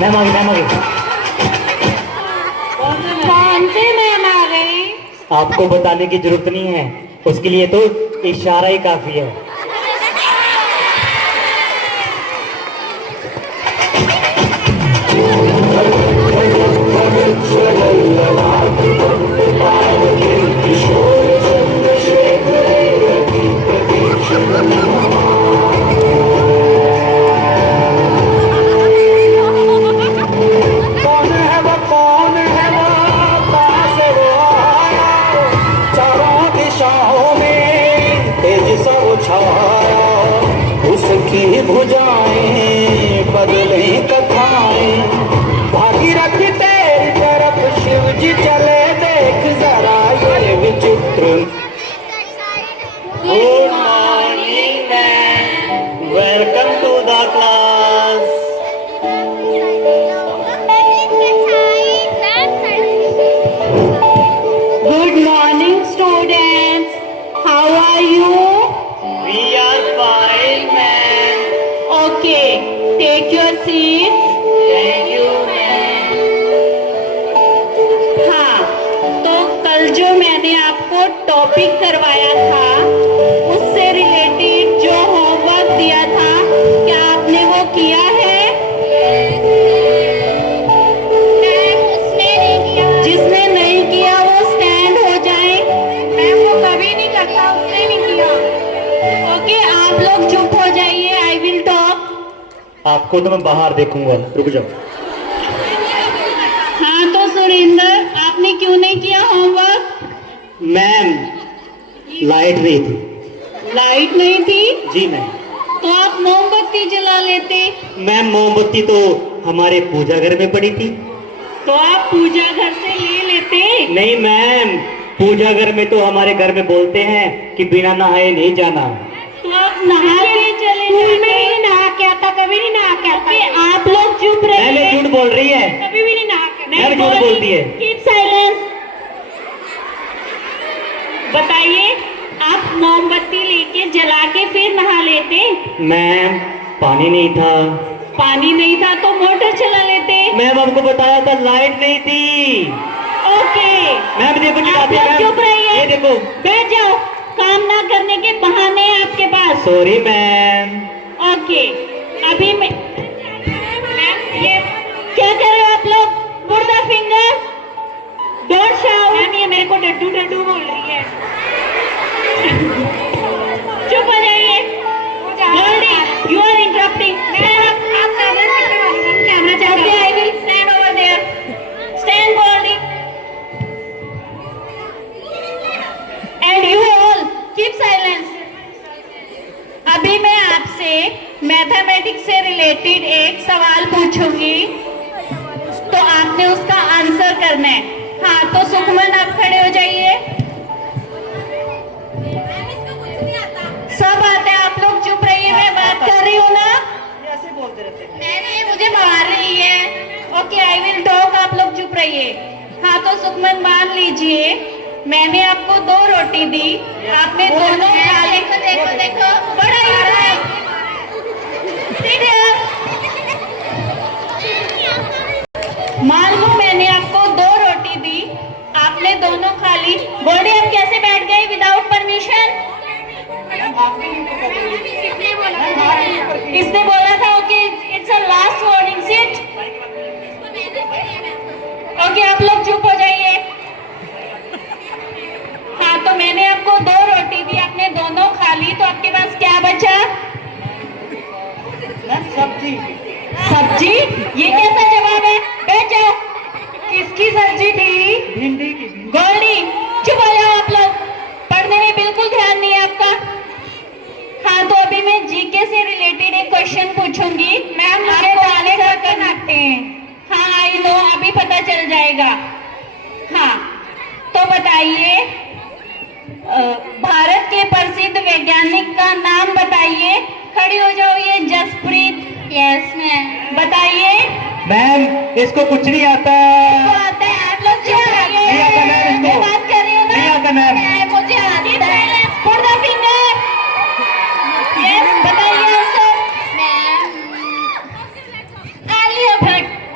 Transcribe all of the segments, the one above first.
Ma'am आ गई, ma'am आ गई। कौन से मैम आ गई? आपको बताने की जरूरत नहीं है, उसके लिए तो इशारा ही काफी है। उसकी भुजाएं बदले कथाएं, भागीरथ तेरी तरफ शिव जी चले, देख जरा ये विचित्र। Good morning ma'am, welcome to the class. Good morning students, how are you? We are fine ma'am. Okay, take your seats. Thank you ma'am. हाँ, तो कल जो मैंने आपको टॉपिक करवाया था, उससे रिलेटेड जो होमवर्क दिया था, क्या आपने वो किया है? जिसने नहीं किया वो स्टैंड हो जाए। मैं वो कभी नहीं करता, उसने नहीं किया। ओके, आप लोग चुप हो जाइए, आई विल टॉक। आपको तो मैं बाहर देखूंगा, रुक जाओ। हाँ, तो सुरेंद्र, आपने क्यों नहीं किया होमवर्क? मैम, लाइट नहीं थी। लाइट नहीं थी? जी मैम। तो आप मोमबत्ती जला लेते। मैम, मोमबत्ती तो हमारे पूजा घर में पड़ी थी। तो आप पूजा घर से ले लेते। नहीं मैम, पूजा घर में तो हमारे घर में बोलते हैं कि बिना नहाए नहीं जाना। तो आप नहा के चले जाते। में नहीं नहा के आता, कभी नहीं नहा के आता। आप लोग चुप रहिए। मैम, ये झूठ बोल रही है। कभी भी नहीं नहा के। मैम, झूठ बोलती है। Keep silence. बताइए, आप मोमबत्ती लेके जला के फिर नहा लेते। मैम, पानी नहीं था। पानी नहीं था तो मोटर चला लेते। मैम, आपको बताया था लाइट नहीं थी। ओके, मैम देखो, आप लोग चुप रहिए। ये देखो। बैठ जाओ, काम ना करने के बहाने हैं आपके पास। Sorry ma'am. ओके, अभी मैं ये क्या कर रहे हो आप लोग? Put the finger, don't shout. Ma'am, ये मेरे को डड्डू डड्डू बोल रही है। चुप हो जाइए। Goldie, you are interrupting. Camera चाहते हैं, I will stand over there. Stand Goldie. And you all keep silence. अभी मैं आपसे मैथमेटिक्स से रिलेटेड एक सवाल पूछूंगी, तो आपने उसका आंसर करना है। हाँ, तो सुखमन आप खड़े हो जाइए। सब आते हैं, आप लोग चुप रहिए, मैं बात कर रही हूँ ना। ऐसे बोलते रहते हैं। नहीं, मुझे मार रही है। ओके, आई विल टॉक, आप लोग चुप रहिए। हाँ, तो सुखमन मान लीजिए, मैंने आपको 2 रोटी दी, आपने दोनों खा ली। देखो देखो, बड़ा ही रहा है। मान लो मैंने आपको 2 रोटी दी, आपने दोनों खा ली। बॉडी आप कैसे बैठ गई विदाउट परमिशन? इसने बोला था। Okay, it's a last warning, sit. Okay, आप लोग चुप हो जाइए। हाँ, तो मैंने आपको 2 रोटी दी, आपने दोनों खा ली, तो आपके पास क्या बचा? सब्जी। सब्जी? ये कैसा जवाब है? बैठ जाओ। किसकी सब्जी थी? भिंडी की। गोल्डी, चुप हो जाओ आप लोग, पढ़ने में बिल्कुल ध्यान नहीं है आपका। हाँ, तो अभी मैं जीके से रिलेटेड एक क्वेश्चन पूछूंगी। मैम, मुझे दाने बर्तन आते हैं। हाँ, आई नो, अभी पता चल जाएगा। हाँ, तो बताइए, भारत के प्रसिद्ध वैज्ञानिक का नाम बताइए। खड़ी हो जाओ, ये जसप्रीत। Yes ma'am. बताइए। मैम, इसको कुछ नहीं आता। आता है, आप लोग चुप रहिए। नहीं आता मैम इसको। मैं बात कर रही हूँ ना। नहीं आता मैम। मुझे आता है। Put the finger. Yes, बताइए आंसर। मैम, आलिया भट्ट।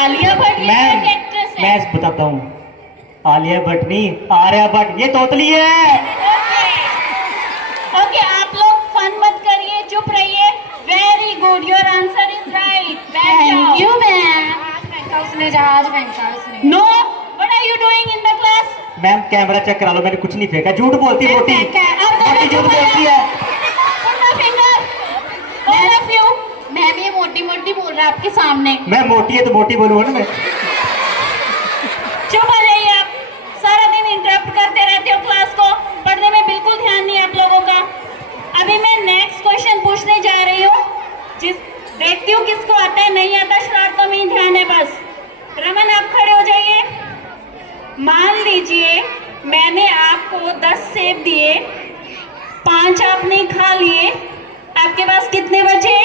आलिया भट्ट ये मैम एक एक्ट्रेस है। मैं बताता हूँ, आलिया भट्ट नहीं, आर्या भट्ट, ये तोतली है। ओके आप लोग फन मत करिए, चुप रहिए। Very good, your answer is right. Thank you ma'am. उसने जहाज फेंका उसने। No, what are you doing in the class? Ma'am camera check करा लो, मैंने कुछ नहीं फेंका। झूठ बोलती है मोटी, मोटी झूठ बोलती है। मैं भी मोटी मोटी बोल रहा आपके सामने। मैं मोटी है तो मोटी बोलूंगा ना मैं। चुप हो जाइए आप, सारा दिन इंटरप्ट करते रहते हो क्लास को, पढ़ने में बिल्कुल ध्यान नहीं है आप लोगों का। अभी मैं नेक्स्ट क्वेश्चन पूछने जा रही हूँ, देखती हूँ किसको आता है, नहीं आता शरारतों में ही ध्यान है बस। रमन आप खड़े हो जाइए। मान लीजिए मैंने आपको 10 सेब दिए, 5 आपने खा लिए, आपके पास कितने बचे?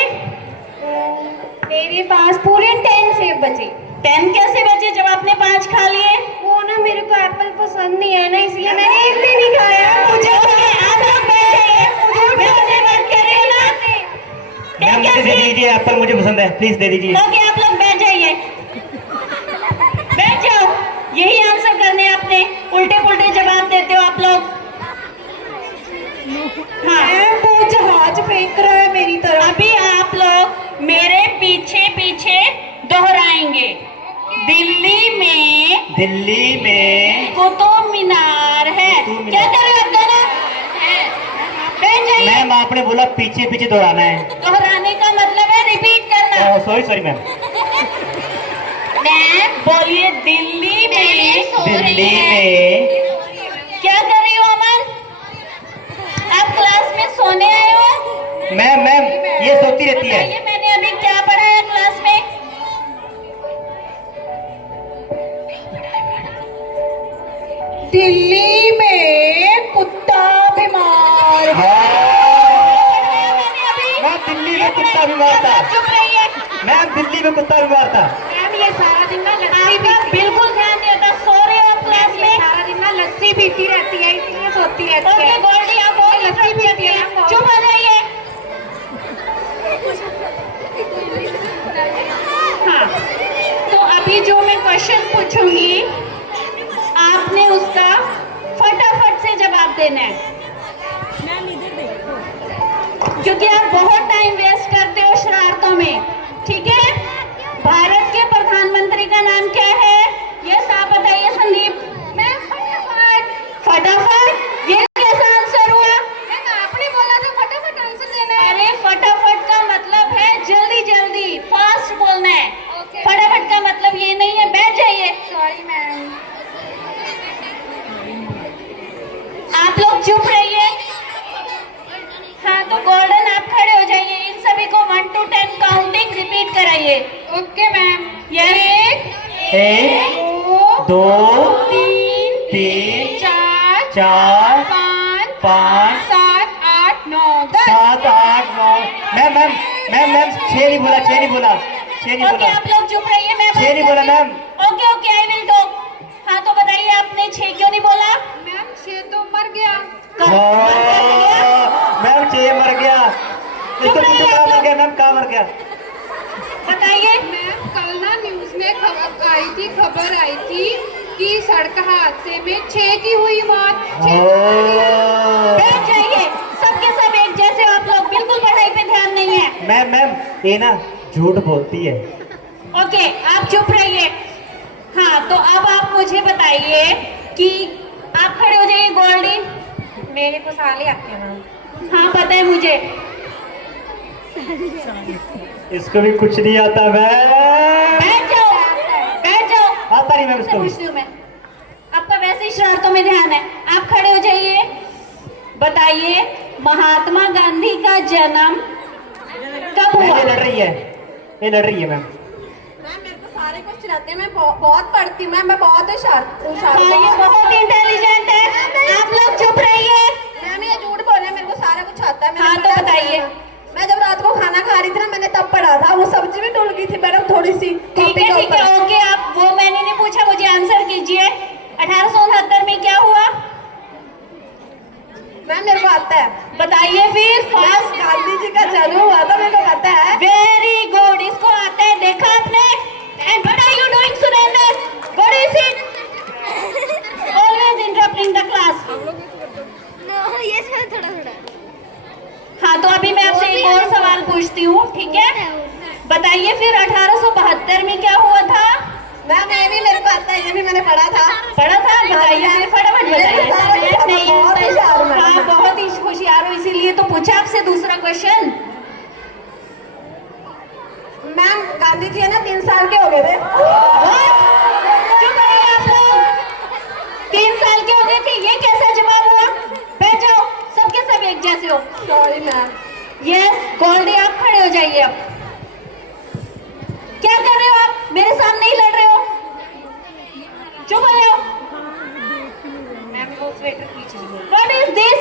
मेरे पास पूरे 10 सेब बचे। 10 कैसे बचे जब आपने 5 खा लिए? वो ना मेरे को एप्पल पसंद नहीं है ना, इसलिए मैंने एक भी नहीं खाया। मुझे आप लोग बैठ जाइए, मैं मुझे बात कर रही हूँ ना। मैम मुझे दे दीजिए एप्पल, मुझे पसंद है, प्लीज दे दीजिए। ओके आप लोग बैठ जाइए, बैठ जाओ। यही आंसर करने आपने, उल्टे पुल्टे जवाब देते हो आप लोग। हाँ, वो जहाज फेंक रहा है मेरी तरफ। अभी आप लोग मेरे पीछे पीछे दोहराएंगे। दिल्ली में कुतुब मीनार है। कुतुब मीनार। क्या कर रहे हो आप दोनों? बैठ जाइए। मैम आपने बोला पीछे पीछे दौड़ाना है। दोहराने का मतलब है रिपीट करना। Sorry sorry ma'am. मैम बोलिए दिल्ली में। दिल्ली में क्या कर रही हो अमन? आप क्लास में सोने आए हो? मैम ये सोती रहती है। बताइए मैंने अभी क्या पढ़ाया क्लास में? दिल्ली में कुत्ता बीमार है। मैम दिल्ली में कुत्ता बीमार था। चुप रहिए। मैम दिल्ली में कुत्ता बीमार था। मैम ये सारा दिन ना लस्सी आपका पीती बिल्कुल ध्यान नहीं होता, सो रहे हो आप क्लास ये में। सारा दिन ना लस्सी पीती रहती है, इसलिए सोती रहती ओके है। गोल्डी आप बहुत लस्सी पीती है मैम। चुप हो जाइए। हाँ, तो अभी जो मैं क्वेश्चन पूछूंगी आपने उसका फटाफट से जवाब देना है, क्योंकि आप बहुत टाइम वेस्ट करते हो शरारतों में। ठीक है? भारत के प्रधानमंत्री का नाम क्या है? ये आप बताइए संदीप। मैम फटाफट। फटाफट? ये कैसा आंसर हुआ? मैम आपने बोला था फटाफट आंसर देना है। अरे फटाफट का मतलब है जल्दी जल्दी, फास्ट बोलना है। ओके। फटाफट का मतलब ये नहीं है। बैठ जाइए। Sorry ma'am. आप लोग चुप रहिए। हाँ तो गोल्डन आप खड़े हो जाइए, इन सभी को 1 to 10 काउंटिंग रिपीट कराइए। Okay ma'am. एक, एक, दो, 2, तीन, 3, 4 4, 5 5, 7 8 9 10। 7, 8, 9। मैम 6 नहीं बोला, 6 नहीं बोला, 6 नहीं ओके बोला। आप लोग चुप रहिए, मैं 6 नहीं बोला ma'am. Okay okay I will talk. हाँ तो बताइए आपने 6 क्यों नहीं बोला? मैम 6 तो मर गया। मैम 6 मर गया। इसको पूछो कहाँ मर गया मैम, कहाँ मर गया? बताइए। मैम कल ना न्यूज में खबर आई थी कि सड़क हादसे में 6 की हुई मौत। बैठ जाइए, सबके सब एक जैसे हो आप लोग, बिल्कुल पढ़ाई पे ध्यान नहीं है। मैम ये ना झूठ बोलती है। ओके आप चुप रहिए। हाँ तो अब आप मुझे बताइए कि आप खड़े हो जाइए गोल्डी। मेरे को साले आते हैं मैम। हाँ पता है मुझे। इसको भी कुछ नहीं आता मैम। बैठ जाओ, बैठ जाओ। आता नहीं मैम आपसे इसको भी। पूछती हूँ मैं, आपका वैसे ही शरारतों में ध्यान है। आप खड़े हो जाइए, बताइए महात्मा गांधी का जन्म कब हुआ? ये लड़ रही है, ये लड़ रही है मैम। मैम मेरे को सारे क्वेश्चन आते हैं, मैं बहुत पढ़ती हूँ मैम, मैं बहुत होशियार हाँ ये बहुत इंटेलिजेंट है। आप लोग चुप रहिए। मैम ये झूठ बोले, मेरे को सारा कुछ आता है। मैंने हाँ, तो पढ़ा था बताइए। मैम। मैं जब रात को खाना खा रही थी ना, मैंने तब पढ़ा था। वो सब्जी भी डुल गई थी मैडम थोड़ी सी। ठीक है ओके आप वो मैंने नहीं पूछा, मुझे आंसर कीजिए। 1869 में क्या हुआ? मैम मेरे को आता है। बताइए फिर फास्ट। गांधी जी का जन्म हुआ था, मेरे को पता है। वेरी गुड, इसको आता है, देखा बताइए फिर 1872 में क्या हुआ था? मैम ये भी मेरे को आता है, ये भी मैंने पढ़ा था। पढ़ा था? बताइए फिर, फटाफट बताइए। बहुत होशियार हूँ मैं। हाँ, बहुत ही होशियार हो, इसीलिए तो पूछा आपसे दूसरा क्वेश्चन। मैम गांधी जी है ना 3 साल के हो गए थे। चुप रहिए आप लोग। 3 साल के हो गए थे, ये कैसा जवाब हुआ? बैठ जाओ, सबके सब एक जैसे हो। Sorry ma'am. यस गोल्डी, आप खड़े हो जाइए। अब क्या कर रहे हो आप? मेरे सामने ही लड़ रहे हो। चुप हो जाओ। What is this?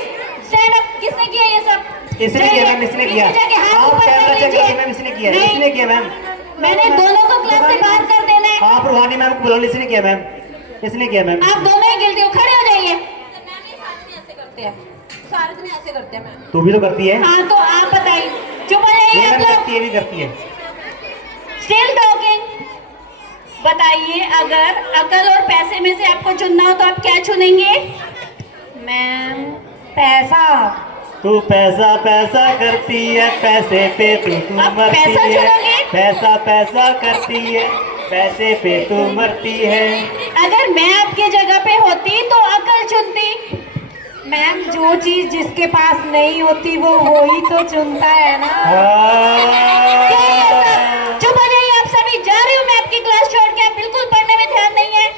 Stand up. किसने किया ये सब? इसने किया मैम, इसने किया। पीछे जाके हाथ आप ऊपर कैमरा कर चेक लीजिए। करिए मैम, इसने किया, नहीं, इसने किया मैम। मैंने दोनों को क्लास से बाहर कर देना है। आप रूहानी मैम को बुलाओ, इसने किया मैम, इसने किया मैम। आप दोनों ही गिल्टी हो, खड़े हो जाइए। सारे दिन ऐसे करते हैं मैम। तू भी तो करती है। हाँ तो आप बताइए। चुप हो जाइए ये आप मैम लोग। करती है, भी करती है। Still talking. बताइए, अगर अकल और पैसे में से आपको चुनना हो तो आप क्या चुनेंगे? मैम पैसा। तू पैसा पैसा करती है, पैसे पे तू आप मरती पैसा है। चुनोगे? पैसा पैसा करती है, पैसे पे तू मरती है। अगर मैं आपकी जगह पे होती तो अकल चुनती। मैम जो चीज जिसके पास नहीं होती वो ही तो चुनता है ना। क्या ये सब? चुप हो जाइए आप सभी। जा रही हूँ मैं आपकी क्लास छोड़ के। आप बिल्कुल पढ़ने में ध्यान नहीं है।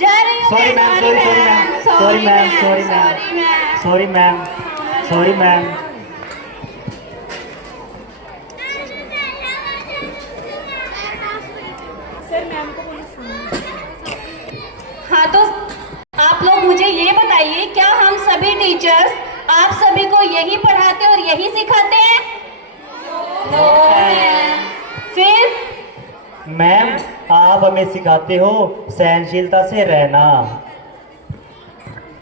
जा रही हूँ। Sorry ma'am, sorry sorry ma'am, sorry ma'am, sorry ma'am, sorry ma'am, sorry ma'am. हाँ तो आप लोग मुझे ये बताइए, क्या हम सभी टीचर्स आप सभी को यही पढ़ाते और यही सिखाते हैं? फिर मैम आप हमें सिखाते हो सहनशीलता से रहना।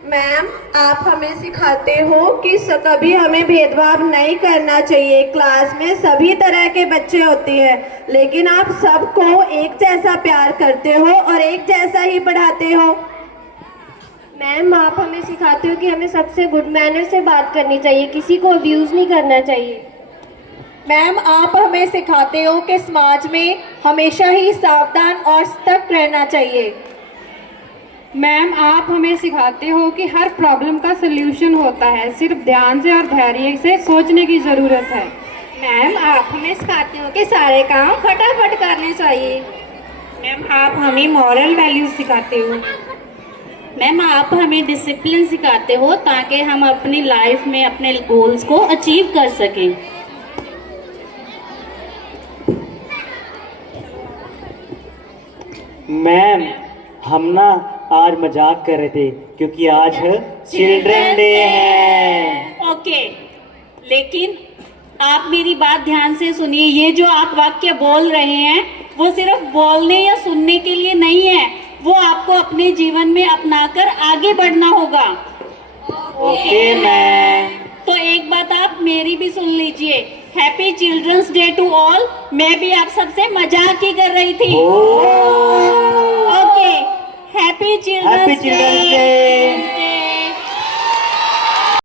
मैम आप हमें सिखाते हो कि कभी हमें भेदभाव नहीं करना चाहिए। क्लास में सभी तरह के बच्चे होते हैं, लेकिन आप सबको एक जैसा प्यार करते हो और एक जैसा ही पढ़ाते हो। मैम आप हमें सिखाते हो कि हमें सबसे गुड मैनर से बात करनी चाहिए, किसी को अब्यूज नहीं करना चाहिए। मैम आप हमें सिखाते हो कि समाज में हमेशा ही सावधान और सतर्क रहना चाहिए। मैम आप हमें सिखाते हो कि हर प्रॉब्लम का सल्यूशन होता है, सिर्फ ध्यान से और धैर्य से सोचने की ज़रूरत है। मैम आप हमें सिखाते हो कि सारे काम फटाफट करने चाहिए। मैम आप हमें मॉरल वैल्यूज सिखाते हो। मैम आप हमें डिसिप्लिन सिखाते हो ताकि हम अपनी लाइफ में अपने गोल्स को अचीव कर सकें। मैम हम ना आज मजाक कर रहे थे क्योंकि आज चिल्ड्रन डे है। ओके, लेकिन आप मेरी बात ध्यान से सुनिए। ये जो आप वाक्य बोल रहे हैं वो सिर्फ बोलने या सुनने के लिए नहीं है, वो आपको अपने जीवन में अपनाकर आगे बढ़ना होगा। Okay ma'am. तो एक बात आप मेरी भी सुन लीजिए। Happy children's day to all. मैं भी आप सबसे मजाक ही कर रही थी। Okay, happy children's day.